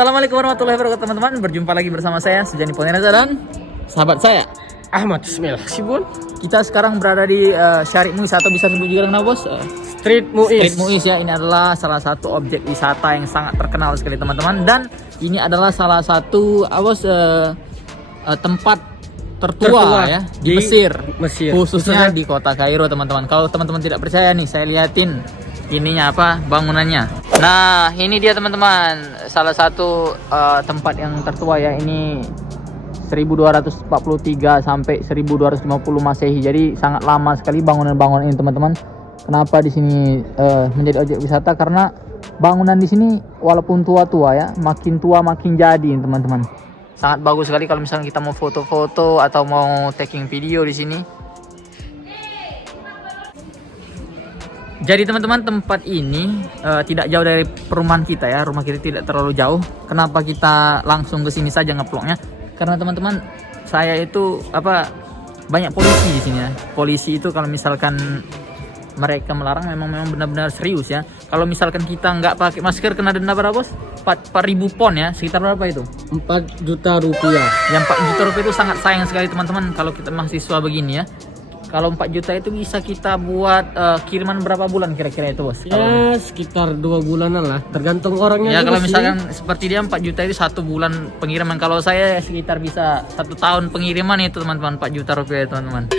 Assalamualaikum warahmatullahi wabarakatuh teman-teman. Berjumpa lagi bersama saya Sujani Poneraza dan sahabat saya Ahmad Ismail Sibun. Kita sekarang berada di Syariq Muiz atau bisa disebut juga dengan bos Street Muiz. Street Muiz ya. Ini adalah salah satu objek wisata yang sangat terkenal sekali teman-teman. Dan ini adalah salah satu tempat tertua ya di Mesir. Khususnya di kota Kairo teman-teman. Kalau teman-teman tidak percaya nih, saya liatin ininya bangunannya. Nah ini dia teman-teman, salah satu tempat yang tertua ya. Ini 1243 sampai 1250 Masehi. Jadi sangat lama sekali bangunan-bangunan ini teman-teman. Kenapa di sini menjadi objek wisata? Karena bangunan di sini walaupun tua-tua ya, makin tua makin jadi teman-teman. Sangat bagus sekali kalau misalnya kita mau foto-foto atau mau taking video di sini. Jadi teman-teman, tempat ini tidak jauh dari perumahan kita ya. Rumah kita tidak terlalu jauh. Kenapa kita langsung ke sini saja ngevlognya? Karena teman-teman, saya itu banyak polisi di sini ya. Polisi itu kalau misalkan mereka melarang memang benar-benar serius ya. Kalau misalkan kita nggak pakai masker kena denda berapa bos? 4.000 pon ya. Sekitar berapa itu? 4 juta rupiah. Yang 4 juta rupiah itu sangat sayang sekali teman-teman. Kalau kita mahasiswa begini ya. Kalau 4 juta itu bisa kita buat kiriman berapa bulan kira-kira itu bos? Ya sekitar 2 bulanan lah, tergantung orangnya. Ya kalau misalkan seperti dia 4 juta itu 1 bulan pengiriman. Kalau saya sekitar bisa 1 tahun pengiriman itu teman-teman, 4 juta rupiah teman-teman.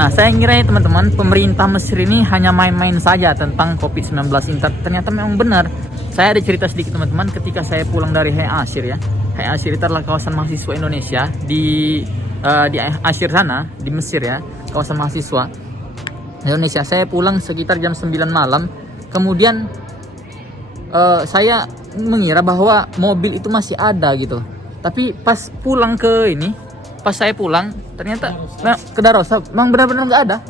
Nah saya ngira teman-teman, pemerintah Mesir ini hanya main-main saja tentang COVID-19 ini. Ternyata memang benar. Saya ada cerita sedikit teman-teman, ketika saya pulang dari Hayy Ashir ya. Hayy Ashir itu adalah kawasan mahasiswa Indonesia di Ashir sana, di Mesir ya, kawasan mahasiswa Indonesia. Saya pulang sekitar jam 9 malam. Kemudian saya mengira bahwa mobil itu masih ada gitu. Tapi pas saya pulang ternyata ke Darosa memang benar-benar nggak ada.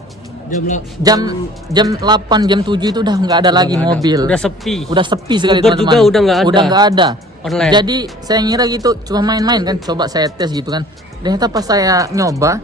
Jam 8 jam 7 itu udah nggak ada lagi mobil. Udah sepi sekali Uber teman-teman. juga udah nggak ada. Online. Jadi saya ngira gitu cuma main-main kan, coba saya tes gitu kan. Ternyata pas saya nyoba,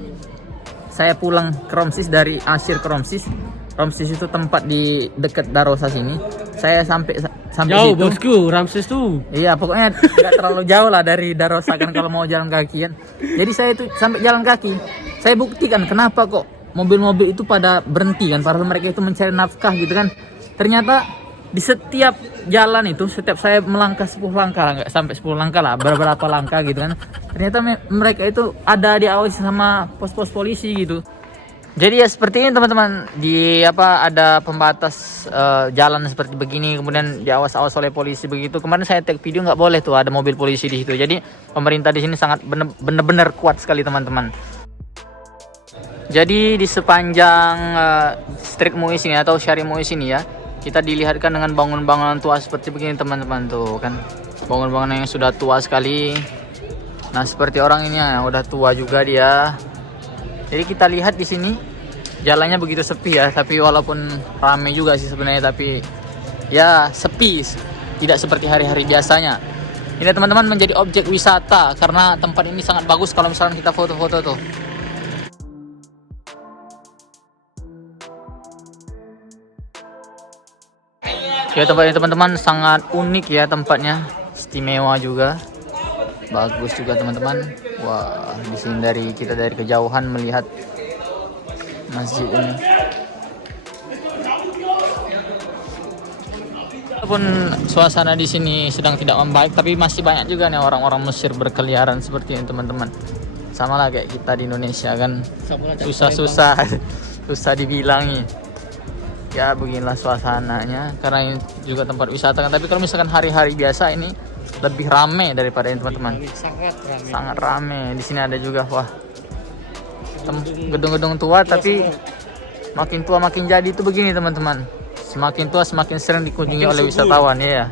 saya pulang ke Ramses, dari Ashir ke Ramses. Ramses itu tempat di dekat Darosa sini. Saya sampai jauh situ. Bosku, Ramses tuh. Iya, pokoknya nggak terlalu jauh lah dari Darosa kan kalau mau jalan kaki kan. Jadi saya itu sampai jalan kaki. Saya buktikan kenapa kok mobil-mobil itu pada berhenti kan, padahal mereka itu mencari nafkah gitu kan. Ternyata di setiap jalan itu, setiap saya melangkah 10 langkah lah, nggak sampai 10 langkah lah, beberapa langkah gitu kan, ternyata mereka itu ada diawasi sama pos-pos polisi gitu. Jadi ya seperti ini teman-teman, ada pembatas jalan seperti begini, kemudian diawas-awas oleh polisi begitu. Kemarin saya take video nggak boleh tuh ada mobil polisi di situ. Jadi pemerintah di sini sangat benar-benar kuat sekali teman-teman. Jadi di sepanjang Street Muiz ini atau Syariq Muiz ini ya, kita dilihatkan dengan bangunan-bangunan tua seperti begini teman-teman tuh kan. Bangunan-bangunan yang sudah tua sekali. Nah, seperti orang ini yang udah tua juga dia. Jadi kita lihat di sini jalannya begitu sepi ya, tapi walaupun ramai juga sih sebenarnya, tapi ya sepi. Tidak seperti hari-hari biasanya. Ini teman-teman menjadi objek wisata karena tempat ini sangat bagus kalau misalnya kita foto-foto tuh. Ya tempat ini teman-teman sangat unik ya, tempatnya istimewa juga, bagus juga teman-teman. Wah, di sini dari kejauhan melihat masjid ini. Walaupun suasana di sini sedang tidak membaik, tapi masih banyak juga nih orang-orang Mesir berkeliaran seperti ini teman-teman. Sama lah kayak kita di Indonesia kan, susah dibilangi. Ya beginilah suasananya, karena ini juga tempat wisata kan. Tapi kalau misalkan hari-hari biasa ini lebih ramai daripada ini teman-teman. Sangat ramai. Di sini ada juga gedung-gedung tua, tapi makin tua makin jadi itu begini teman-teman. Semakin tua semakin sering dikunjungi oleh wisatawan ya.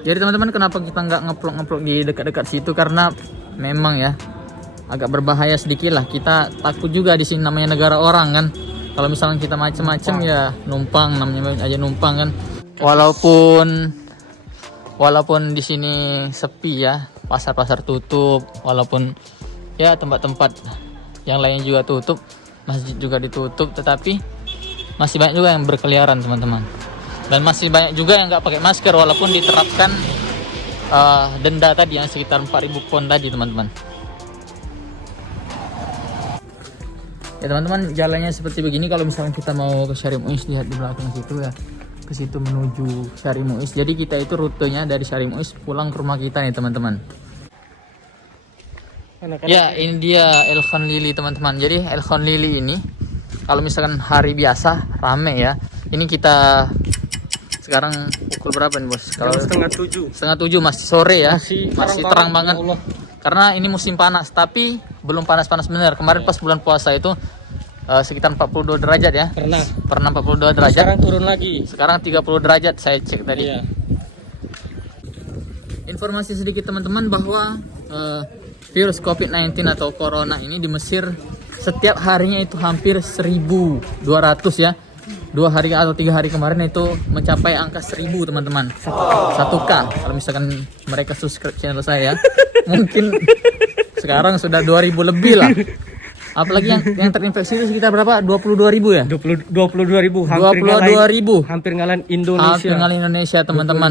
Jadi teman-teman, kenapa kita nggak ngeplok di dekat-dekat situ? Karena memang ya agak berbahaya sedikit lah. Kita takut juga di sini, namanya negara orang kan. Kalau misalnya kita macem-macem ya numpang, namanya aja numpang kan. Walaupun di sini sepi ya, pasar-pasar tutup, walaupun ya tempat-tempat yang lain juga tutup, masjid juga ditutup, tetapi masih banyak juga yang berkeliaran teman-teman. Dan masih banyak juga yang nggak pakai masker walaupun diterapkan denda tadi yang sekitar 4.000 pon tadi teman-teman. Ya teman-teman, jalannya seperti begini. Kalau misalnya kita mau ke Syari Muiz, lihat di belakang situ ya, ke situ menuju Syari Muiz. Jadi kita itu rutenya dari Syari Muiz pulang ke rumah kita nih teman-teman. Ya, ini dia El Khon Lili teman-teman. Jadi El Khon Lili ini kalau misalkan hari biasa rame ya. Ini kita sekarang pukul berapa nih bos? Kalau setengah 7. Setengah 7 masih sore ya, masih terang banget. Ya, karena ini musim panas, tapi belum panas-panas bener. Kemarin pas bulan puasa itu sekitar 42 derajat ya. Pernah 42 derajat. Sekarang turun lagi. Sekarang 30 derajat saya cek tadi. Iya. Informasi sedikit teman-teman bahwa virus COVID-19 atau corona ini di Mesir setiap harinya itu hampir 1.200 ya. 2 hari atau 3 hari kemarin itu mencapai angka 1.000 teman-teman. 1K kalau misalkan mereka subscribe channel saya. Mungkin sekarang sudah 2.000 lebih lah. Apalagi yang terinfeksi itu sekitar berapa? 22.000 ya? 22.000. 22.000. Hampir ngalahin Indonesia. Hampir ngalahin Indonesia teman-teman.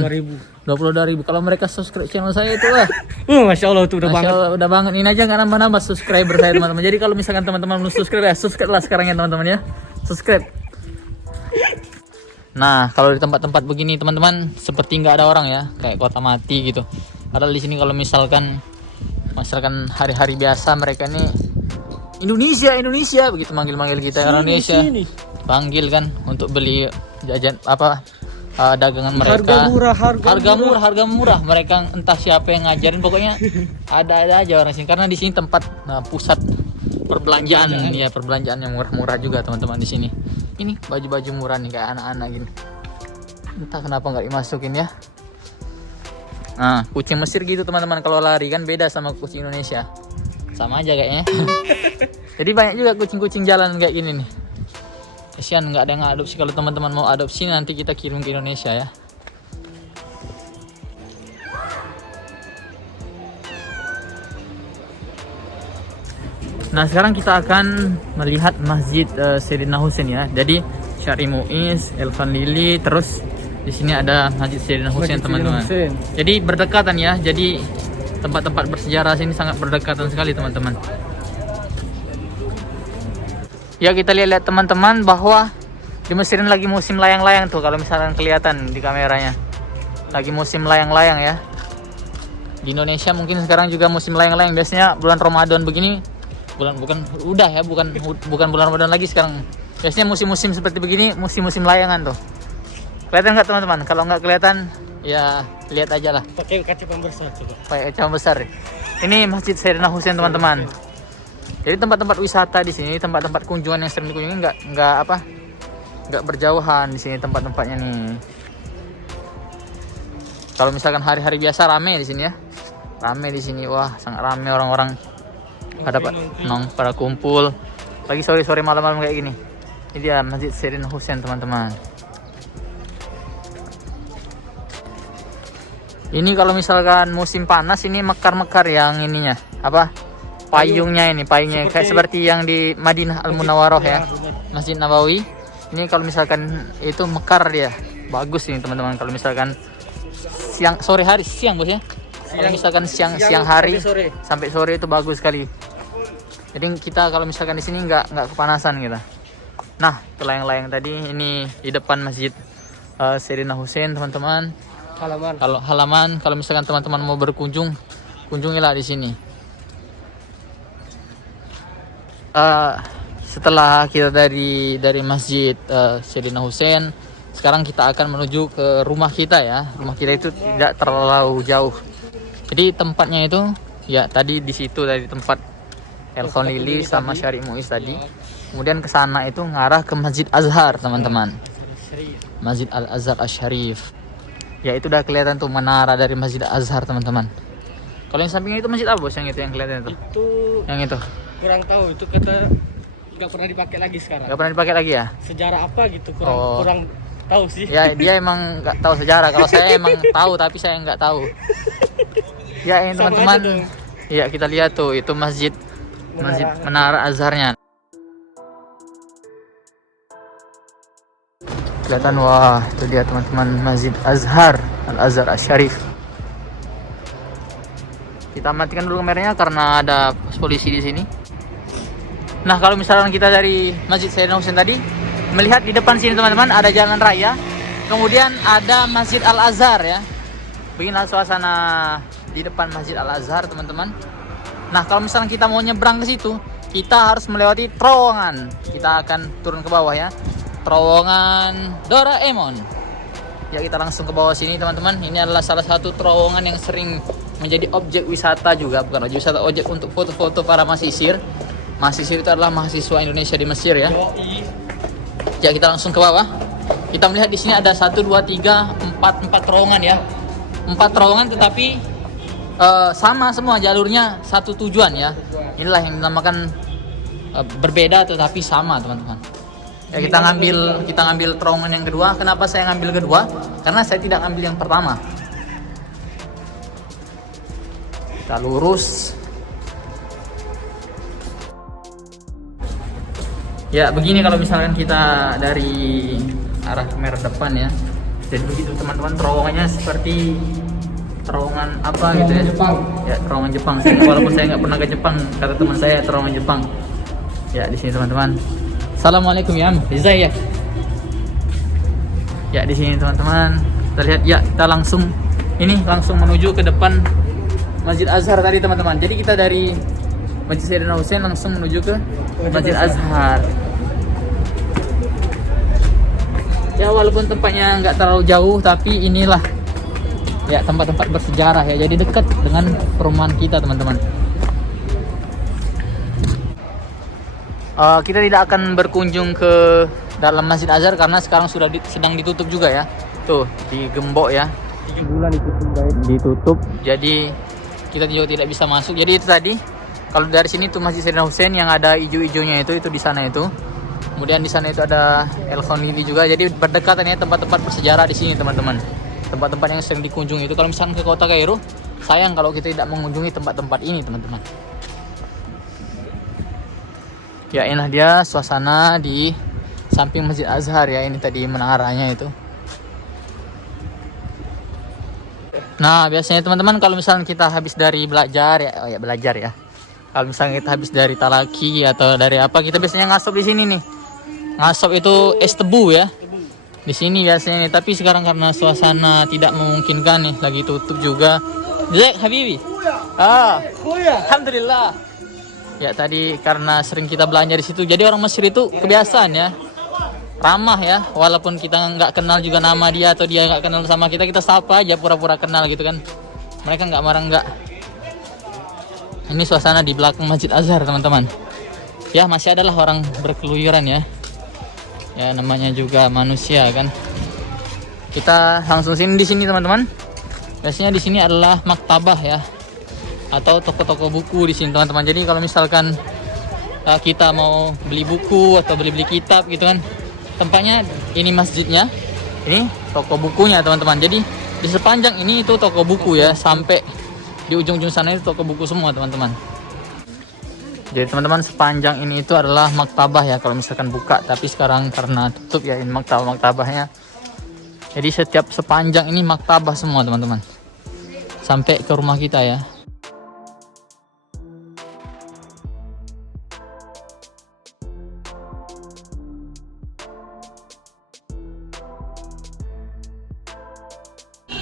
22.000. Kalau mereka subscribe channel saya itu lah. Masya Allah tuh udah Masya banget. Allah, udah banget. Ini aja nggak nambah-nambah subscriber saya teman-teman. Jadi kalau misalkan teman-teman belum subscribe ya, subscribe lah sekarang ya teman-teman ya. Subscribe. Nah, kalau di tempat-tempat begini teman-teman seperti nggak ada orang ya, kayak kota mati gitu. Padahal di sini kalau misalkan hari-hari biasa mereka ini Indonesia begitu manggil-manggil kita orang Indonesia. Panggil kan untuk beli jajan dagangan mereka. Harga murah. Mereka entah siapa yang ngajarin, pokoknya ada aja orang sini karena di sini tempat pusat perbelanjaan ya, perbelanjaan yang murah-murah juga teman-teman di sini. Ini baju-baju murah nih kayak anak-anak gini. Entah kenapa nggak dimasukin ya. Nah, kucing Mesir gitu teman-teman, kalau lari kan beda sama kucing Indonesia. Sama aja kayaknya. Jadi banyak juga kucing-kucing jalan kayak gini nih. Kasihan nggak ada yang adopsi. Kalau teman-teman mau adopsi nanti kita kirim ke Indonesia ya. Nah, sekarang kita akan melihat Masjid Sayyidina Husain ya. Jadi Syari Muiz, El Khon Lili, terus di sini ada Masjid Sayyidina Husain teman-teman. Jadi berdekatan ya. Jadi tempat-tempat bersejarah sini sangat berdekatan sekali teman-teman. Ya, kita lihat teman-teman bahwa di Mesir ini lagi musim layang-layang tuh, kalau misalkan kelihatan di kameranya. Lagi musim layang-layang ya. Di Indonesia mungkin sekarang juga musim layang-layang. Biasanya bulan Ramadan begini, bukan bulan Ramadan lagi sekarang. Biasanya musim-musim seperti begini, musim-musim layangan tuh. Kelihatan nggak teman-teman? Kalau nggak kelihatan, ya lihat aja lah. Pakai kaca besar coba. Pakai kaca besar. Ini Masjid Sayyidina Husain teman-teman. Jadi tempat-tempat wisata di sini, tempat-tempat kunjungan yang sering dikunjungi nggak berjauhan di sini tempat-tempatnya nih. Kalau misalkan hari-hari biasa rame di sini ya, rame di sini, wah sangat rame orang-orang pada kumpul. Pagi sore-sore malam-malam kayak gini. Ini dia Masjid Sayyidina Husain teman-teman. Ini kalau misalkan musim panas ini mekar-mekar yang ininya payungnya kayak seperti yang di Madinah Al Munawwaroh ya, Masjid Nabawi. Ini kalau misalkan itu mekar dia, bagus ini teman-teman. Kalau misalkan siang bos ya. Kalau misalkan siang hari sampai sore itu bagus sekali. Jadi kita kalau misalkan di sini nggak kepanasan gitu. Nah, itu layang-layang tadi ini di depan Masjid Sayyidina Husain teman-teman. Halaman kalau misalkan teman-teman mau berkunjung, kunjungilah di sini. Setelah kita dari Masjid Sayyidina Husain, sekarang kita akan menuju ke rumah kita ya. Rumah kita itu tidak terlalu jauh. Jadi tempatnya itu ya tadi di situ, dari tempat El Khon Lili sama Syari Muiz tadi. Kemudian ke sana itu ngarah ke Masjid Azhar teman-teman. Masjid Al-Azhar Asy-Syarif. Ya itu udah kelihatan tuh menara dari Masjid Azhar teman-teman. Kalau yang sampingnya itu masjid apa bos yang kelihatan itu? Yang itu. Kurang tahu, itu kata nggak pernah dipakai lagi sekarang. Nggak pernah dipakai lagi ya? Sejarah apa gitu kurang tahu sih. Ya dia emang nggak tahu sejarah. Kalau saya emang tahu tapi saya nggak tahu. Ya ini Sama teman-teman. aja dong. Ya kita lihat tuh itu masjid Menara Azharnya. Kelihatan, wah itu dia teman-teman, Masjid Azhar, Al-Azhar Asy-Syarif. Kita matikan dulu kameranya karena ada polisi di sini. Nah kalau misalkan kita dari Masjid Sayyidina Husain tadi melihat di depan sini teman-teman ada jalan raya, kemudian ada Masjid Al-Azhar ya. Beginilah suasana di depan Masjid Al-Azhar teman-teman. Nah kalau misalkan kita mau nyebrang ke situ, kita harus melewati terowongan. Kita akan turun ke bawah ya. Terowongan Doraemon. Ya kita langsung ke bawah sini teman-teman. Ini adalah salah satu terowongan yang sering menjadi objek wisata juga, bukan objek wisata, objek untuk foto-foto para mahasiswa. Mahasiswa itu adalah mahasiswa Indonesia di Mesir ya. Ya kita langsung ke bawah. Kita melihat di sini ada 1, 2, 3, 4 terowongan ya. 4 terowongan tetapi sama semua jalurnya satu tujuan ya. Inilah yang dinamakan berbeda tetapi sama teman-teman. Ya kita ngambil terowongan yang kedua. Kenapa saya ngambil kedua? Karena saya tidak ngambil yang pertama. Kita lurus. Ya begini kalau misalkan kita dari arah kamera depan ya. Jadi begitu teman-teman, terowongannya seperti terowongan apa gitu ya. Jepang. Ya terowongan Jepang. Walaupun saya nggak pernah ke Jepang, kata teman saya terowongan Jepang. Ya di sini teman-teman. Assalamualaikum ya, Rizai ya. Ya di sini teman-teman. Kita lihat ya, kita langsung menuju ke depan Masjid Azhar tadi teman-teman. Jadi kita dari Masjid Sayyidina Husain langsung menuju ke Masjid Azhar. Ya walaupun tempatnya nggak terlalu jauh, tapi inilah ya tempat-tempat bersejarah ya. Jadi dekat dengan perumahan kita teman-teman. Kita tidak akan berkunjung ke dalam Masjid Azhar karena sekarang sedang ditutup juga ya. Tuh digembok ya. 3 bulan Ditutup. Jadi kita juga tidak bisa masuk. Jadi itu tadi. Kalau dari sini tuh Masjid Sayyidina Husain yang ada hijau-hijaunya itu di sana itu. Kemudian di sana itu ada El Khonili juga. Jadi berdekatan ya tempat-tempat bersejarah di sini teman-teman. Tempat-tempat yang sering dikunjungi itu. Kalau misalnya ke kota Kairo, sayang kalau kita tidak mengunjungi tempat-tempat ini teman-teman. Ya inilah dia suasana di samping Masjid Azhar ya. Ini tadi menaranya itu. Nah biasanya teman-teman kalau misalnya kita habis dari belajar ya, belajar ya. Kalau misalnya kita habis dari talaki atau dari apa, kita biasanya ngasop di sini nih. Ngasop itu es tebu ya. Di sini biasanya nih. Tapi sekarang karena suasana tidak memungkinkan nih, lagi tutup juga. Zek Habibi. Alhamdulillah. Ya tadi karena sering kita belanja di situ, jadi orang Mesir itu kebiasaan ya, ramah ya, walaupun kita nggak kenal juga nama dia atau dia nggak kenal sama kita, kita sapa aja pura-pura kenal gitu kan. Mereka nggak marah nggak. Ini suasana di belakang Masjid Azhar teman-teman. Ya masih adalah orang berkeluyuran ya. Ya namanya juga manusia kan. Kita langsung di sini teman-teman. Biasanya di sini adalah maktabah ya, atau toko-toko buku di sini teman-teman. Jadi kalau misalkan kita mau beli buku atau beli kitab gitu kan, tempatnya ini masjidnya, ini toko bukunya teman-teman. Jadi di sepanjang ini itu toko buku ya, sampai di ujung-ujung sana itu toko buku semua teman-teman. Jadi teman-teman sepanjang ini itu adalah maktabah ya kalau misalkan buka, tapi sekarang karena tutup ya ini maktabahnya. Jadi setiap sepanjang ini maktabah semua teman-teman, sampai ke rumah kita ya.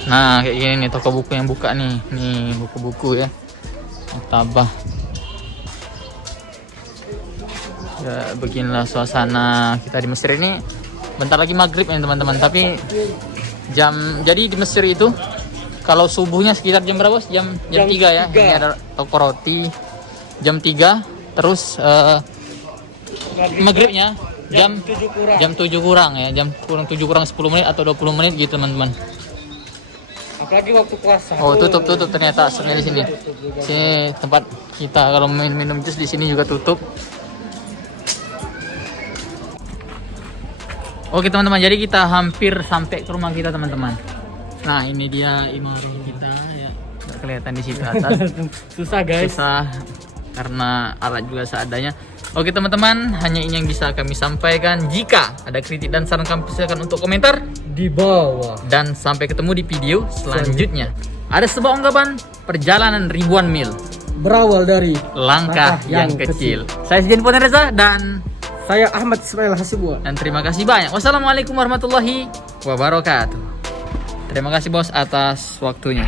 Nah kayak gini nih toko buku yang buka nih buku-buku ya, maktabah. Ya beginilah suasana kita di Mesir ini. Bentar lagi maghrib ya teman-teman. Tapi jadi di Mesir itu kalau subuhnya sekitar jam berapa? Jam 3 ya. Ini ada toko roti jam 3. Terus maghribnya jam 7 kurang ya, jam 7 kurang 10 menit atau 20 menit gitu teman-teman. Apalagi waktu puasa. Oh tutup ternyata aslinya di sini. Sini tempat kita kalau minum jus di sini juga tutup. Oke teman-teman, jadi kita hampir sampai ke rumah kita teman-teman. Nah ini dia imam kita ya, Nggak kelihatan di situ atas. Susah guys. Susah karena alat juga seadanya. Oke teman-teman, hanya ini yang bisa kami sampaikan. Jika ada kritik dan saran, kami silakan untuk komentar Di bawah. dan sampai ketemu di video selanjutnya. Ada sebuah ungkapan, perjalanan ribuan mil, Berawal dari langkah yang kecil. Saya Sjen Pone Reza dan saya Ahmad Ismail Hasibuan. terima kasih banyak. Wassalamualaikum warahmatullahi wabarakatuh. Terima kasih bos atas waktunya.